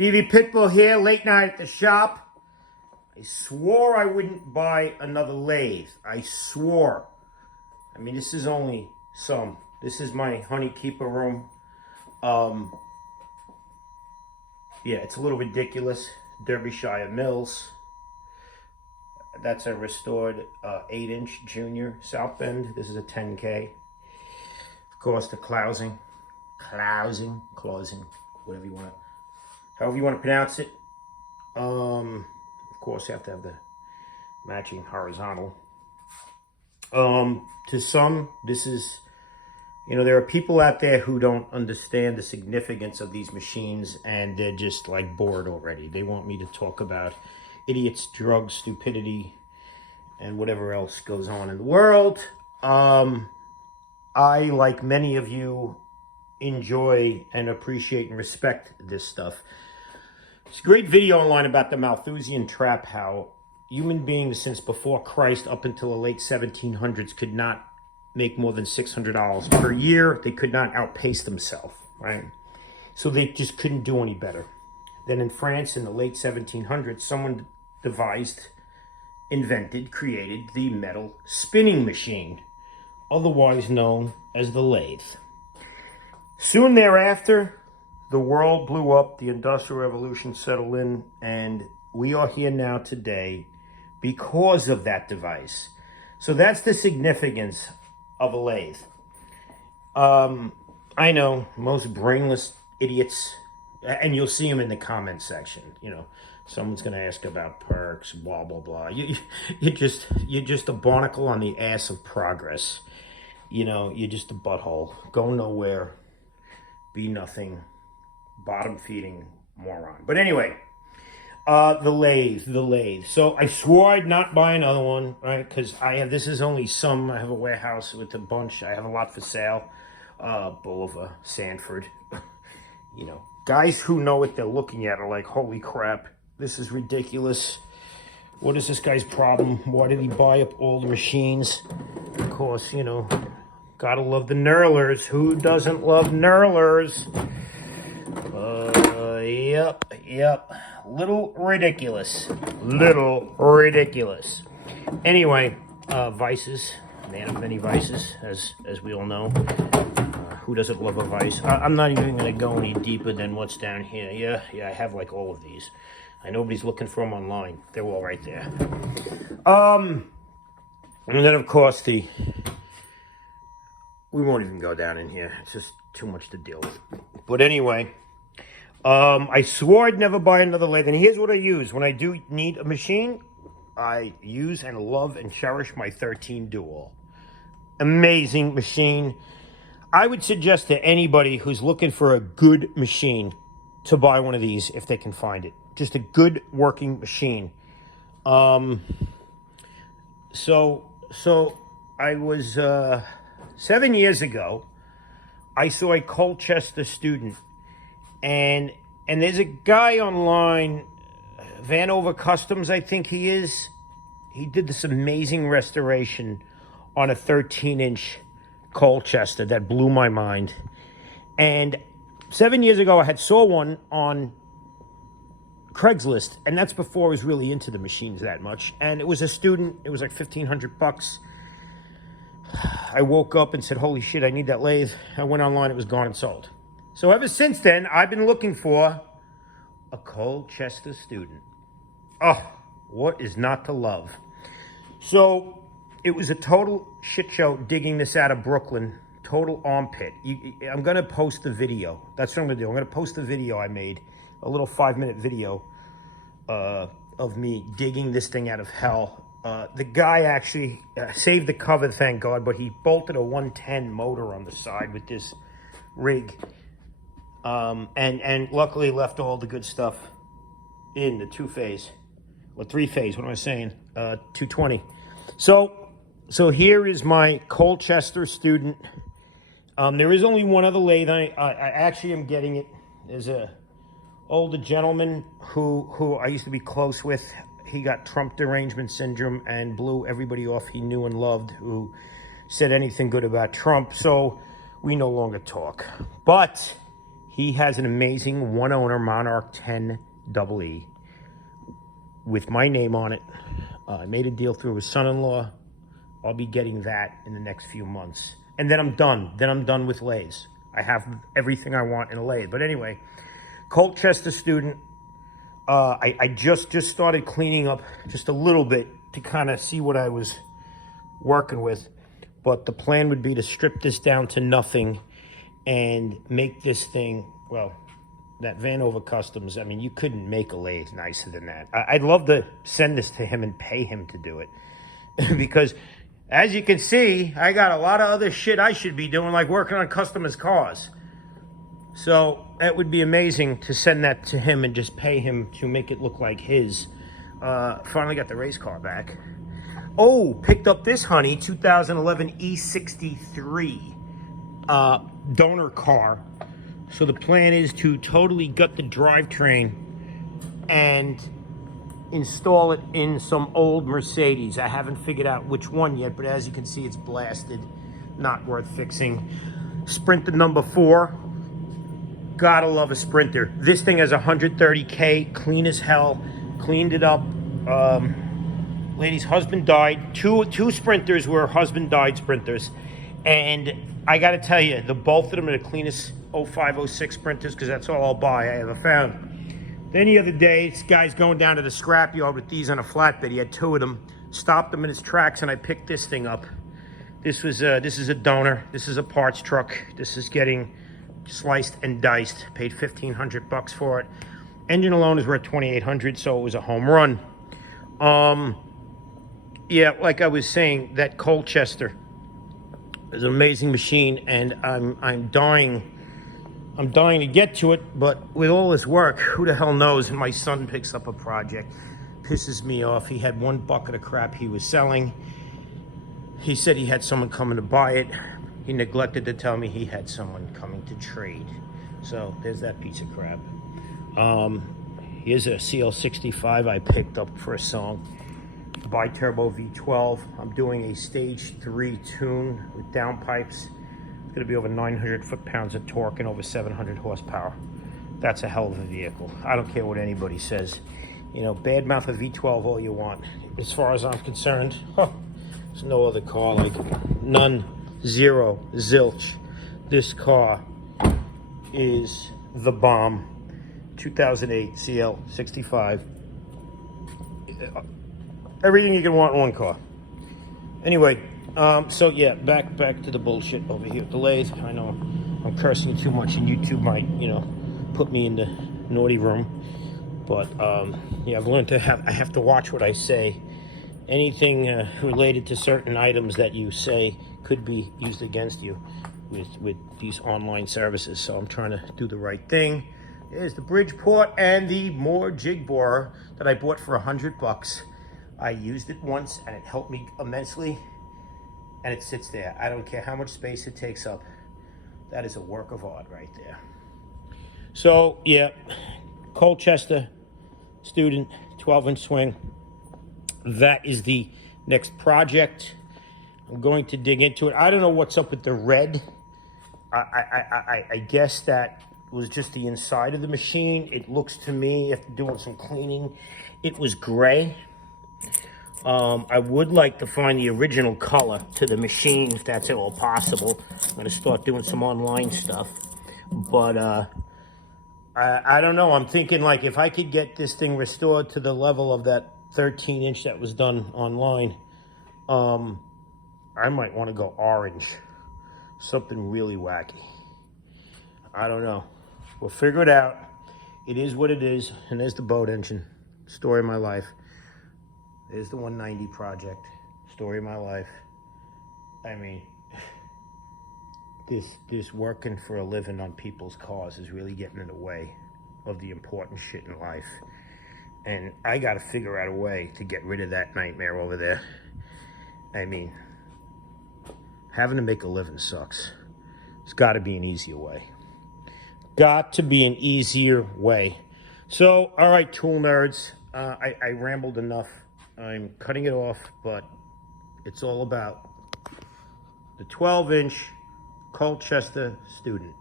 BB Pitbull here, late night at the shop. I swore I wouldn't buy another lathe. I swore. I mean, this is only some. This is my honey keeper room. Yeah, it's a little ridiculous. Derbyshire Mills. That's a restored 8-inch junior South Bend. This is a 10K. Of course, the clousing, whatever you want to, however you want to pronounce it. Of course, you have to have the matching horizontal. To some, this is, you know, there are people out there who don't understand the significance of these machines, and they're just like bored already. They want me to talk about idiots, drugs, stupidity, and whatever else goes on in the world. I, like many of you, enjoy and appreciate and respect this stuff. It's a great video online about the Malthusian trap, how human beings since before Christ up until the late 1700s could not make more than $600 per year. They could not outpace themselves, right? So they just couldn't do any better. Then in France in the late 1700s, someone invented, created the metal spinning machine, otherwise known as the lathe. Soon thereafter, the world blew up, the Industrial Revolution settled in, and we are here now today because of that device. So that's the significance of a lathe. I know most brainless idiots, and you'll see them in the comment section, you know, someone's going to ask about perks, blah, blah, blah. You're just a barnacle on the ass of progress. You know, you're just a butthole. Go nowhere. Be nothing. Bottom feeding moron. But anyway, the lathe. So I swore I'd not buy another one, right? Because this is only some. I have a warehouse with a bunch. I have a lot for sale. Bolivar, Sanford. You know, guys who know what they're looking at are like, holy crap, this is ridiculous. What is this guy's problem? Why did he buy up all the machines? Of course, you know, gotta love the knurlers. Who doesn't love knurlers? Yep. Little ridiculous. Anyway, vices. Man of many vices, as we all know. Who doesn't love a vice? I'm not even going to go any deeper than what's down here. Yeah, I have like all of these. Nobody's looking for them online. They're all right there. And then, of course, we won't even go down in here. It's just too much to deal with. But anyway, I swore I'd never buy another lathe. And here's what I use. When I do need a machine, I use and love and cherish my 13 Dual. Amazing machine. I would suggest to anybody who's looking for a good machine to buy one of these if they can find it. Just a good working machine. So I was 7 years ago, I saw a Colchester student, and there's a guy online, Vanover Customs, I think he is. He did this amazing restoration on a 13-inch Colchester that blew my mind. And 7 years ago, I had saw one on Craigslist, and that's before I was really into the machines that much. And it was a student. It was like $1,500. I woke up and said, holy shit, I need that lathe. I went online, it was gone and sold. So ever since then, I've been looking for a Colchester student. Oh, what is not to love? So it was a total shit show digging this out of Brooklyn. Total armpit. I'm going to post the video. That's what I'm going to do. I'm going to post the video I made. A little 5-minute video of me digging this thing out of hell. The guy actually saved the cover, thank God, but he bolted a 110 motor on the side with this rig. And luckily left all the good stuff in the 2-phase. Or 3-phase, what am I saying? 220. So here is my Colchester student. There is only one other lathe. I actually am getting it. There's a older gentleman who I used to be close with. He got Trump derangement syndrome and blew everybody off he knew and loved who said anything good about Trump. So we no longer talk. But He has an amazing one owner Monarch 10 EE with my name on it. I made a deal through his son-in-law. I'll be getting that in the next few months. And then I'm done. Then I'm done with lathes. I have everything I want in a lathe. But anyway, Colchester student. I just started cleaning up just a little bit to kind of see what I was working with. But the plan would be to strip this down to nothing and make this thing, well, that Vanover Customs, I mean, you couldn't make a lathe nicer than that. I'd love to send this to him and pay him to do it. Because, as you can see, I got a lot of other shit I should be doing, like working on customers' cars. So, it would be amazing to send that to him and just pay him to make it look like his. Finally got the race car back. Oh, picked up this honey, 2011 E63 donor car. So the plan is to totally gut the drivetrain and install it in some old Mercedes. I haven't figured out which one yet, but as you can see, it's blasted. Not worth fixing. Sprinter number 4. Gotta love a Sprinter. This thing has 130K, clean as hell. Cleaned it up. Lady's husband died. Two Sprinters were husband died Sprinters. And I gotta tell you, both of them are the cleanest 05, 06 Sprinters, because that's all I'll buy I ever found. Then the other day, this guy's going down to the scrapyard with these on a flatbed. He had 2 of them. Stopped them in his tracks, and I picked this thing up. This is a donor. This is a parts truck. This is getting sliced and diced. Paid $1,500 for it. Engine alone is worth $2,800, so it was a home run. Yeah, like I was saying, that Colchester is an amazing machine, and I'm dying to get to it, but with all this work, who the hell knows? And my son picks up a project, pisses me off. He had 1 bucket of crap he was selling. He said he had someone coming to buy it. He neglected to tell me he had someone coming to trade. So there's that piece of crap. Here's a CL65 I picked up for a song. Bi-turbo V12. I'm doing a stage 3 tune with downpipes. It's going to be over 900 foot-pounds of torque and over 700 horsepower. That's a hell of a vehicle. I don't care what anybody says. You know, badmouth a V12 all you want. As far as I'm concerned, there's no other car like it. None. Zero. Zilch. This car is the bomb. 2008 CL65. Everything you can want in one car. Anyway, so yeah, back to the bullshit over here at the lathe. I know I'm cursing too much, and YouTube might, put me in the naughty room. But yeah, I've learned I have to watch what I say. Anything related to certain items that you say could be used against you with these online services. So I'm trying to do the right thing. There's the Bridgeport and the Moore jig borer that I bought for $100. I used it once and it helped me immensely, and it sits there. I don't care how much space it takes up. That is a work of art right there. So yeah, Colchester student, 12-inch swing. That is the next project. I'm going to dig into it. I don't know what's up with the red. I guess that was just the inside of the machine. It looks to me, after doing some cleaning, it was gray. I would like to find the original color to the machine, if that's at all possible. I'm going to start doing some online stuff. But I don't know. I'm thinking, like, if I could get this thing restored to the level of that 13-inch that was done online, I might want to go orange. Something really wacky. I don't know. We'll figure it out. It is what it is. And there's the boat engine. Story of my life. There's the 190 project. Story of my life. I mean, this working for a living on people's cars is really getting in the way of the important shit in life. And I got to figure out a way to get rid of that nightmare over there. I mean, having to make a living sucks. There's got to be an easier way. Got to be an easier way. So, all right, tool nerds. I rambled enough. I'm cutting it off, but it's all about the 12-inch Colchester student.